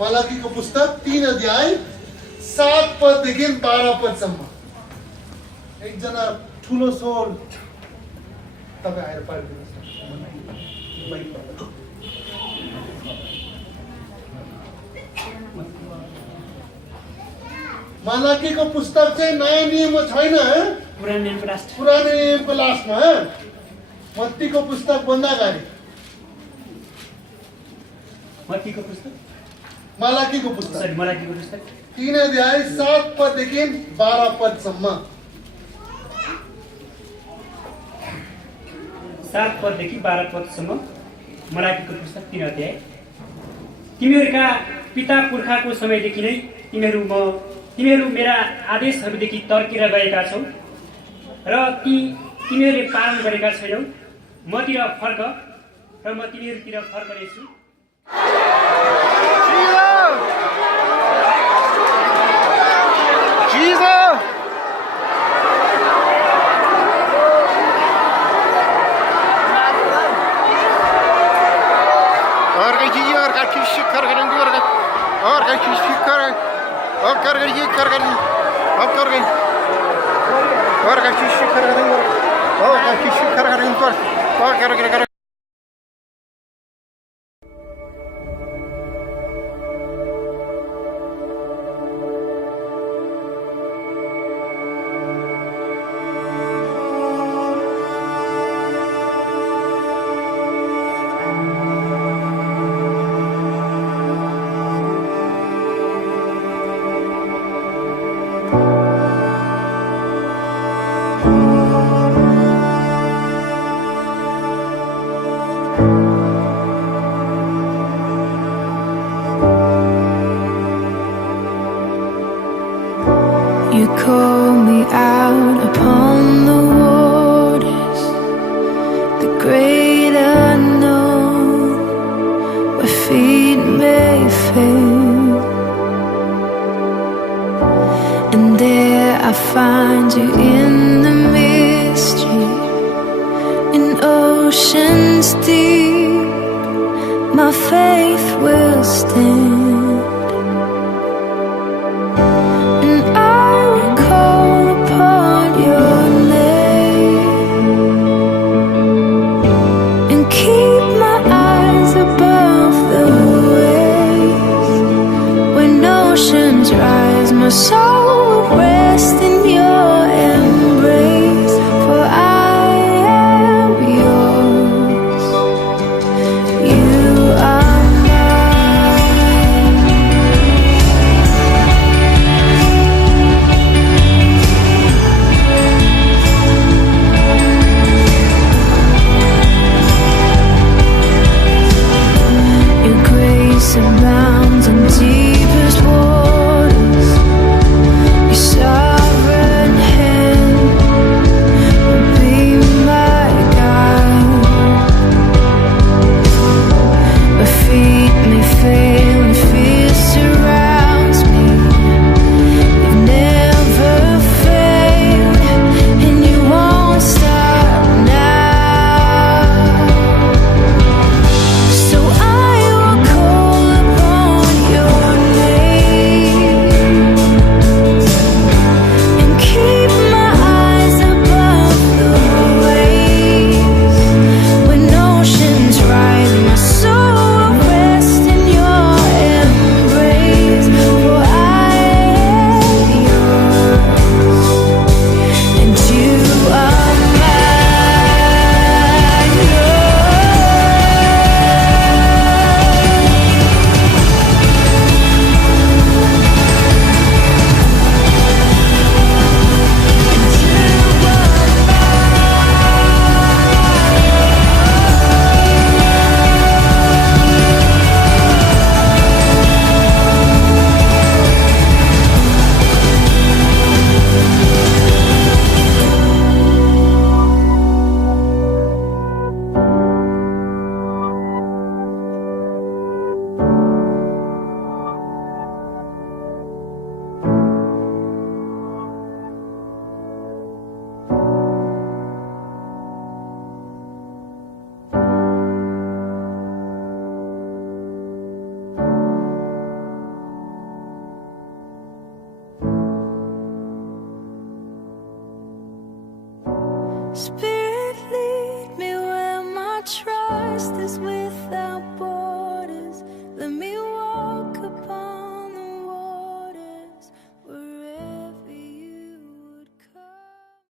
मलाकीको पुस्तक 3 अध्याय 7 पददेखि 12 पदसम्म। एकजना ठुलो स्वर तपाईँ आएर पढिदिनुहोस्। मलाकीको पुस्तक चाहिँ नयाँ नियममा छैन, पुरानो नियमको लास्टमा। मत्तीको पुस्तक भन्दा अगाडि मत्तीको पुस्तक, मलाकीको पुस्तक 3 अध्याय 7 पददेखि 12 पदसम्म। 7 पददेखि 12 पदसम्म मलाकीको पुस्तक 3 अध्याय। तिमीहरूका पिता पुर्खाको समयदेखि नै तिमीहरू मेरा आदेशहरूदेखि तर्केर गएका छौ र तिमीहरूले पालन गरेका छैनौ। मतिर फर्क र म तिमीहरूतिर फर्कनेछु। You call me out upon the waters, the great unknown, where feet may fail, and there I find you in the mystery, in oceans deep. My faith will stand. My soul will rest in your embrace, for I am yours. You are mine. Your grace abounds in deepest waters. Spirit, lead me where my trust is with